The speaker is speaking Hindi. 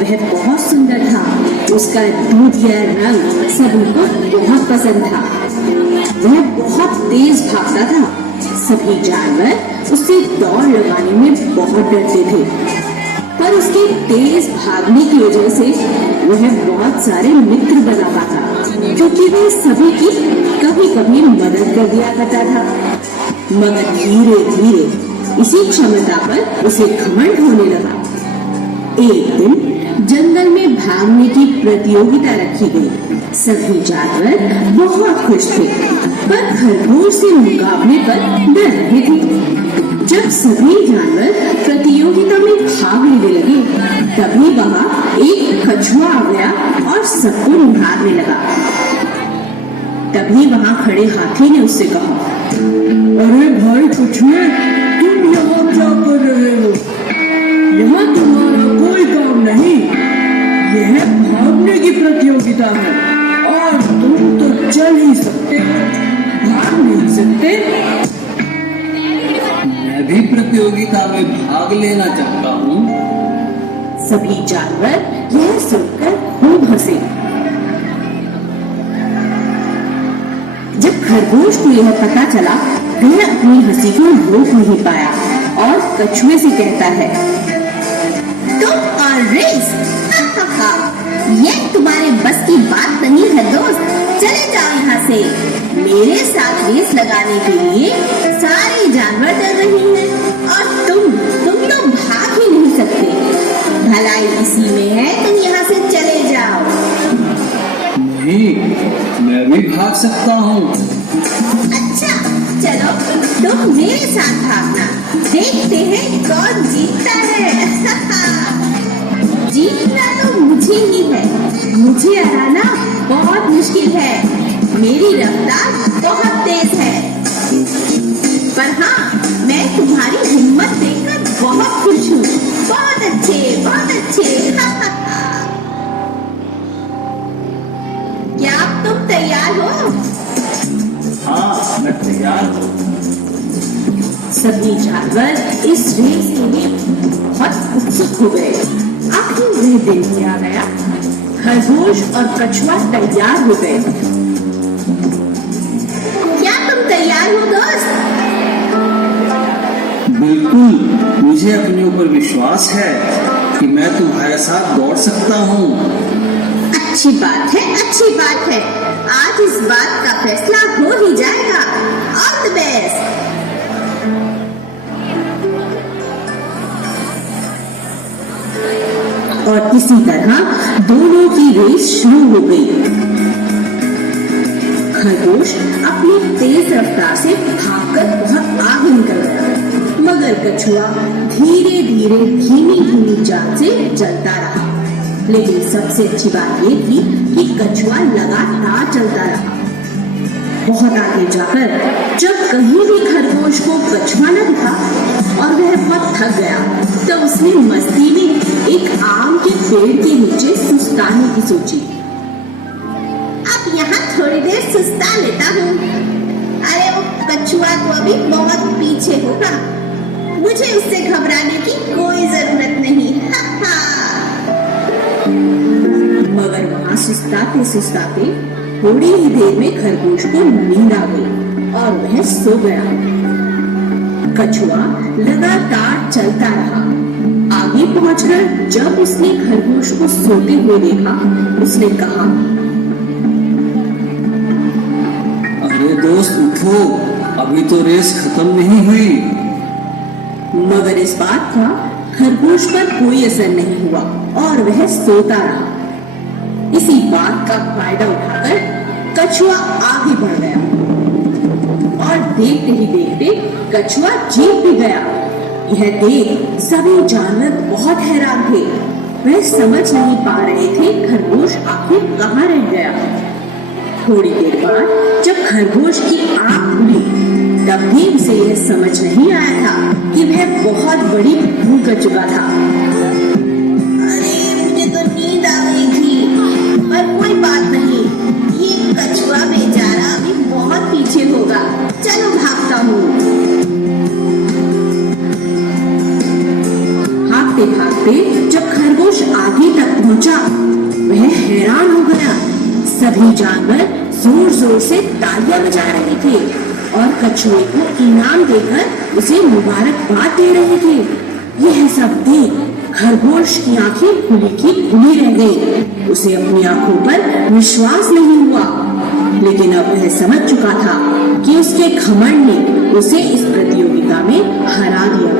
वह बहुत सुंदर था। उसका दूधिया रंग सभी को बहुत पसंद था। वह बहुत तेज भागता था। सभी जानवर उससे दौड़ लगाने में बहुत डरते थे, पर उसके तेज भागने की वजह से वह बहुत सारे मित्र बनाता था, क्योंकि वह सभी की कभी कभी मदद कर दिया करता था। मगर धीरे धीरे इसी क्षमता पर उसे घमंड होने लगा। एक दिन जंगल में भागने की प्रतियोगिता रखी गई। सभी जानवर बहुत खुश थे, पर खरगोश से मुकाबले पर डर रहे थे। जब सभी जानवर प्रतियोगिता में भाग लेने लगे, तभी वहाँ एक कछुआ आ गया और सबको निहारने लगा। तभी वहाँ खड़े हाथी ने उससे कहा, अरे भाई कछुए, तुम यहाँ क्या कर रहे हो? यहाँ तुम्हारा कोई काम नहीं। यह भागने की प्रतियोगिता है और तुम तो चल ही सकते हो, भाग नहीं सकते। मैं भी प्रतियोगिता में भाग लेना चाहता हूँ। सभी जानवर यह सुनकर खूब हंसे। जब खरगोश को यह पता चला, वह अपनी हंसी को रोक नहीं पाया और कछुए से कहता है, तुम और रेस, यह तुम्हारे बस की बात नहीं है दोस्त। चले जाओ यहाँ से। मेरे साथ रेस लगाने के लिए सारे जानवर डर रहे हैं और तुम तो भाग ही नहीं सकते। भलाई इसी में है, तुम यहाँ से चले जाओ। नहीं, मैं भी भाग सकता हूँ। अच्छा चलो, तुम मेरे साथ भागना। देखते हैं कौन जीतता है। जीतना तो मुझे ही है। मुझे हराना बहुत मुश्किल है। मेरी रफ्तार बहुत तेज है। पर हाँ, मैं तुम्हारी हिम्मत देखकर बहुत खुश हूँ। बहुत अच्छे, बहुत अच्छे। क्या अब तुम तैयार हो? हाँ, मैं तैयार हूँ। सभी जानवर इस रेस के लिए बहुत उत्सुक हो गए। आखिर वह दिन ही आ गया। खरगोश और कछुआ तैयार हो गए। क्या तुम तैयार हो दोस्त? बिल्कुल, मुझे अपने ऊपर विश्वास है कि मैं तुम्हारे साथ दौड़ सकता हूँ। अच्छी बात है, अच्छी बात है। आज इस बात का फैसला हो ही जाएगा। All the best. और इसी तरह दोनों की रेस शुरू हो गई। खरगोश अपनी तेज रफ्तार से भागकर बहुत आगे निकल गया, मगर कछुआ धीरे धीरे धीमी धीमी चाल से चलता रहा। लेकिन सबसे अच्छी बात ये थी कि कछुआ लगातार चलता रहा। बहुत आगे जाकर जब कहीं भी खरगोश को कछुआ न दिखा और वह बहुत थक गया, तो उसने मस्ती में एक आम के पेड़ के नीचे सुस्ताने की सोची। अब यहाँ थोड़ी देर सुस्ता लेता हूँ। अरे वो कछुआ तो अभी बहुत पीछे होगा। मुझे उससे घबराने की कोई जरूरत नहीं। मगर वहाँ सुस्ताते सुस्ताते थोड़ी ही देर में खरगोश को नींद आ गई और वह सो गया। कछुआ लगातार चलता रहा। आगे पहुंचकर जब उसने खरगोश को सोते हुए देखा, उसने कहा, अरे दोस्त उठो, अभी तो रेस खत्म नहीं हुई। मगर इस बात का खरगोश पर कोई असर नहीं हुआ और वह सोता रहा। इसी बात का फायदा उठाकर कछुआ आगे बढ़ गया और देखते ही देखते कछुआ जीत भी गया। यह देख सभी जानवर बहुत हैरान थे। वह समझ नहीं पा रहे थे खरगोश आखिर कहाँ रह गया। थोड़ी देर बाद जब खरगोश की आंख खुली, तब भी उसे यह समझ नहीं आया था कि वह बहुत बड़ी भूल कर चुका था। अरे मुझे तो नींद आ गई थी, पर कोई बात नहीं। ये कछुआ बेचारा अभी बहुत पीछे होगा। चलो भागता हूँ। भागते भागते जब खरगोश आगे तक पहुंचा वह हैरान हो गया। सभी जानवर जोर जोर से तालियां बजा रहे थे और कछुए को इनाम देकर उसे मुबारकबाद दे रहे थे। यह सब देख खरगोश की आंखें खुली की खुली रह गई। उसे अपनी आंखों पर विश्वास नहीं हुआ, लेकिन अब वह समझ चुका था कि उसके घमंड ने उसे इस प्रतियोगिता में हरा दिया